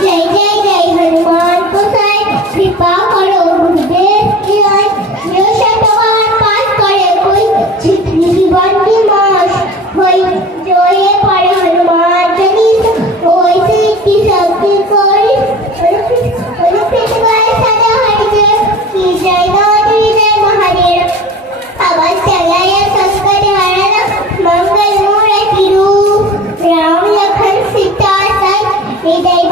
जय जय जय हनुमान गोसाई कृपा करो गुरुदेव की आय जो शतवार पाठ करे कोई जितनी जीवन की माश होई जो ये पढ़े हनुमान चालीसा होई सिद्धि सबकी कोई अनुकृत गाय सदा हरिजय की जय नाथ विजय महादेव अवश्य संकट हरण मंगल मूर्ति रूप राम लखन सीता सहित हृदय